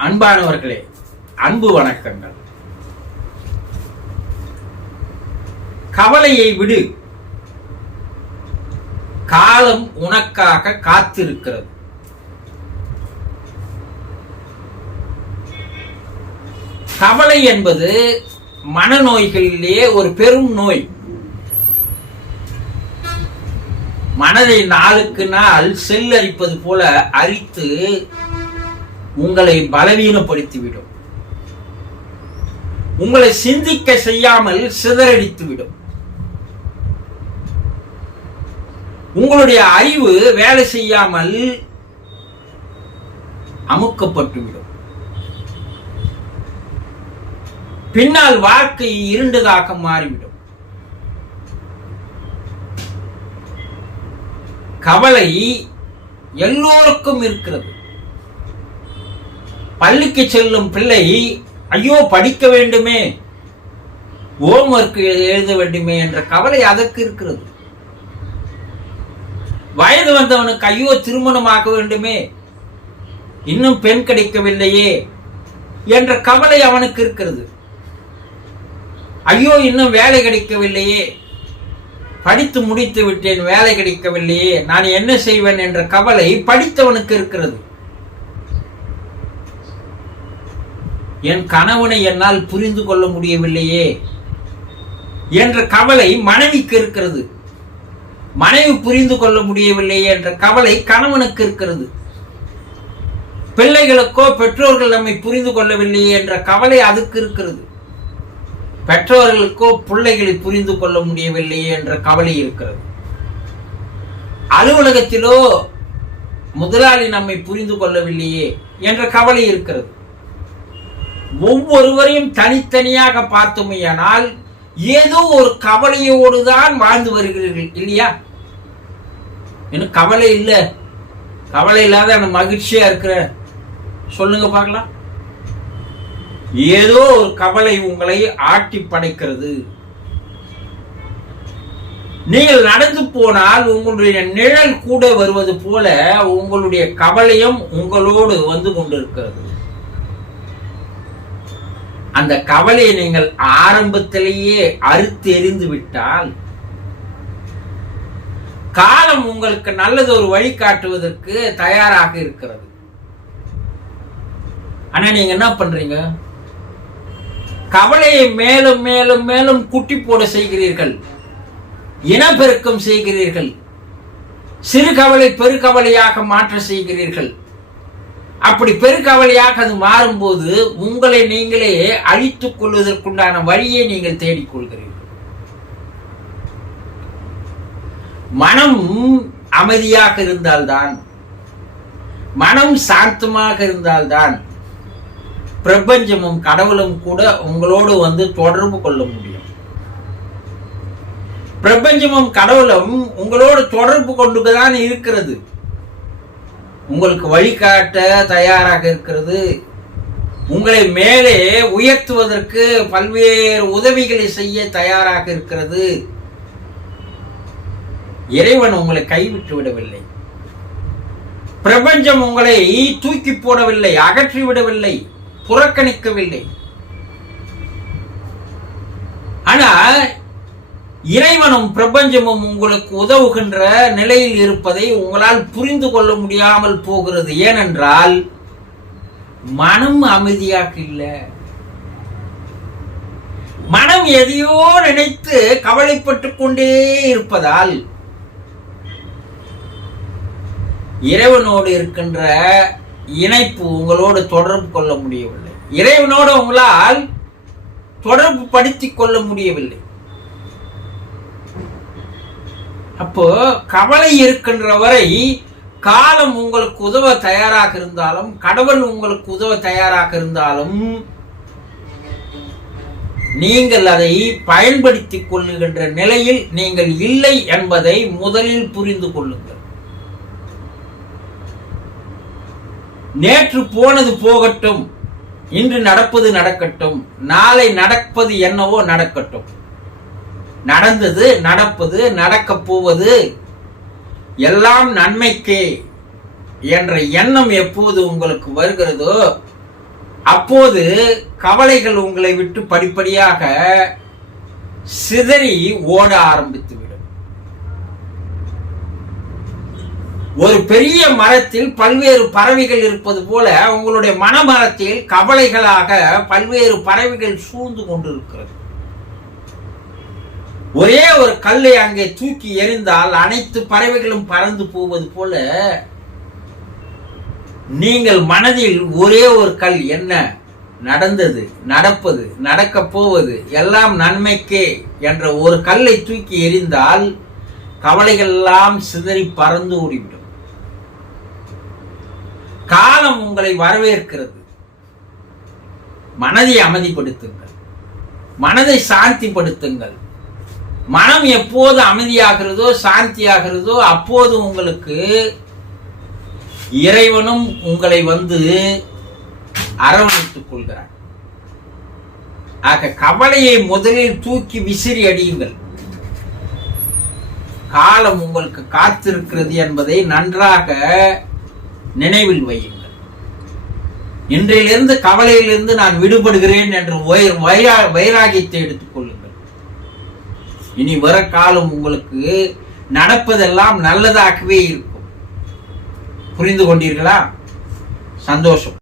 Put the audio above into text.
அன்பானவர்களே, அன்பு வணக்கங்கள். கவலையை விடு, காலம் உனக்காக காத்திருக்கிறது. கவலை என்பது மனநோய்களிலேயே ஒரு பெரும் நோய். மனதை நாளுக்கு நாள் செல் அரிப்பது போல அரித்து உங்களை பலவீனப்படுத்திவிடும். உங்களை சிந்திக்க செய்யாமல் சிதறடித்துவிடும். உங்களுடைய அறிவு வேலை செய்யாமல் அமுக்கப்பட்டுவிடும். பின்னால் வாழ்க்கை இருண்டதாக மாறிவிடும். கவலை எல்லோருக்கும் இருக்கிறது. பள்ளிக்கு செல்லும் பிள்ளை ஐயோ படிக்க வேண்டுமே, ஹோம்வொர்க் எழுத வேண்டுமே என்ற கவலை அதற்கு இருக்கிறது. வயது வந்தவனுக்கு ஐயோ திருமணமாக வேண்டுமே, இன்னும் பெண் கிடைக்கவில்லையே என்ற கவலை அவனுக்கு இருக்கிறது. ஐயோ இன்னும் வேலை கிடைக்கவில்லையே, படித்து முடித்து விட்டேன் வேலை கிடைக்கவில்லையே, நான் என்ன செய்வேன் என்ற கவலை படித்தவனுக்கு இருக்கிறது. என் கணவனை என்னால் புரிந்து கொள்ள முடியவில்லையே என்ற கவலை மனைவிக்கு இருக்கிறது. மனைவி புரிந்து கொள்ள முடியவில்லையே என்ற கவலை கணவனுக்கு இருக்கிறது. பிள்ளைகளுக்கோ பெற்றோர்கள் நம்மை புரிந்து கொள்ளவில்லையே என்ற கவலை அதுக்கு இருக்கிறது. பெற்றோர்களுக்கோ பிள்ளைகளை புரிந்து கொள்ள முடியவில்லையே என்ற கவலை இருக்கிறது. அலுவலகத்திலோ முதலாளி நம்மை புரிந்து கொள்ளவில்லையே என்ற கவலை இருக்கிறது. ஒவ்வொருவரையும் தனித்தனியாக பார்த்தோமையானால் ஏதோ ஒரு கவலையோடு தான் வாழ்ந்து வருகிறீர்கள் இல்லையா? எனக்கு கவலை இல்லை, கவலை இல்லாத நான் மகிழ்ச்சியா இருக்கிற சொல்லுங்க பார்க்கலாம். ஏதோ ஒரு கவலை உங்களை ஆட்டி படைக்கிறது. நீங்கள் நடந்து போனால் உங்களுடைய நிழல் கூட வருவது போல உங்களுடைய கவலையும் உங்களோடு வந்து கொண்டிருக்கிறது. அந்த கவலையை நீங்கள் ஆரம்பத்திலேயே அறுத்து எறிந்து விட்டால் காலம் உங்களுக்கு நல்லது ஒரு வழி காட்டுவதற்கு தயாராக இருக்கிறது. ஆனா நீங்க என்ன பண்றீங்க? கவலையை மேலும் மேலும் மேலும் குட்டி போட செய்கிறீர்கள், இனப்பெருக்கம் செய்கிறீர்கள், சிறு கவலை பெருகவலையாக மாற்ற செய்கிறீர்கள். அப்படி பெருகவலையாக அது மாறும்போது உங்களை நீங்களே அழித்துக் கொள்வதற்குண்டான வழியை நீங்கள் தேடிக்கொள்கிறீர்கள். மனம் அமைதியாக இருந்தால்தான், மனம் சாந்தமாக இருந்தால்தான் பிரபஞ்சமும் கடவுளும் கூட உங்களோடு வந்து தொடர்பு கொள்ள முடியும். பிரபஞ்சமும் கடவுளும் உங்களோடு தொடர்பு கொண்டுதான் இருக்கிறது. உங்களுக்கு வழிகாட்ட தயாராக இருக்கிறது. உங்களை மேலே உயர்த்துவதற்கு பல்வேறு உதவிகளை செய்ய தயாராக இருக்கிறது. இறைவன் உங்களை கைவிட்டு விடவில்லை. பிரபஞ்சம் உங்களை தூக்கி போடவில்லை, அகற்றி விடவில்லை, புறக்கணிக்கவில்லை. ஆனா இறைவனும் பிரபஞ்சமும் உங்களுக்கு உதவுகின்ற நிலையில் இருப்பதை உங்களால் புரிந்து கொள்ள முடியாமல் போகிறது. ஏனென்றால் மனம் அமைதியாக இல்லை. மனம் எதையோ நினைத்து கவலைப்பட்டுக் கொண்டே இருப்பதால் இறைவனோடு இருக்கின்ற இணைப்பு உங்களோடு தொடர்பு கொள்ள முடியவில்லை. இறைவனோடு உங்களால் தொடர்பு படுத்திக் கொள்ள முடியவில்லை. அப்போ கவலை இருக்கின்ற வரை காலம் உங்களுக்கு உதவ தயாராக இருந்தாலும், கடவுள் உங்களுக்கு உதவ தயாராக இருந்தாலும், நீங்கள் அதை பயன்படுத்திக் கொள்ளுகின்ற நிலையில் நீங்கள் இல்லை என்பதை முதலில் புரிந்து கொள்ளுங்கள். நேற்று போனது போகட்டும், இன்று நடப்பது நடக்கட்டும், நாளை நடப்பது என்னவோ நடக்கட்டும். நடந்தது, நடப்பது, நடக்கப் போவது எல்லாம் நன்மைக்கே என்ற எண்ணம் எப்போது உங்களுக்கு வருகிறதோ அப்போது கவலைகள் உங்களை விட்டு படிப்படியாக சிதறி ஓட ஆரம்பித்து விடும். ஒரு பெரிய மரத்தில் பல்வேறு பறவைகள் இருப்பது போல உங்களுடைய மனமரத்தில் கவலைகளாக பல்வேறு பறவைகள் சூழ்ந்து கொண்டிருக்கிறது. ஒரே ஒரு கல்லை அங்கே தூக்கி எறிந்தால் அனைத்து பறவைகளும் பறந்து போவது போல நீங்கள் மனதில் ஒரே ஒரு கல், என்ன நடந்தது, நடப்பது, நடக்க போவது எல்லாம் நன்மைக்கே என்ற ஒரு கல்லை தூக்கி எறிந்தால் கவலைகள் எல்லாம் சிதறி பறந்து ஓடிவிடும். காலம் உங்களை வரவேற்கிறது. மனதை அமைதிப்படுத்துங்கள், மனதை சாந்திப்படுத்துங்கள். மனம் எப்போது அமைதியாகிறதோ சாந்தியாகிறதோ அப்போது உங்களுக்கு இறைவனும் உங்களை வந்து அரவணைத்துக் கொள்கிறார். ஆக கவலையை முதலில் தூக்கி விசிறி அடியுங்கள். காலம் உங்களுக்கு காத்திருக்கிறது என்பதை நன்றாக நினைவில் வையுங்கள். இன்றையிலிருந்து கவலையிலிருந்து நான் விடுபடுகிறேன் என்று வைராகியத்தை எடுத்துக் கொள்ளுங்கள். இனி வர காலம் உங்களுக்கு நடப்பதெல்லாம் நல்லதாகவே இருக்கும். புரிந்து கொண்டீர்களா? சந்தோஷம்.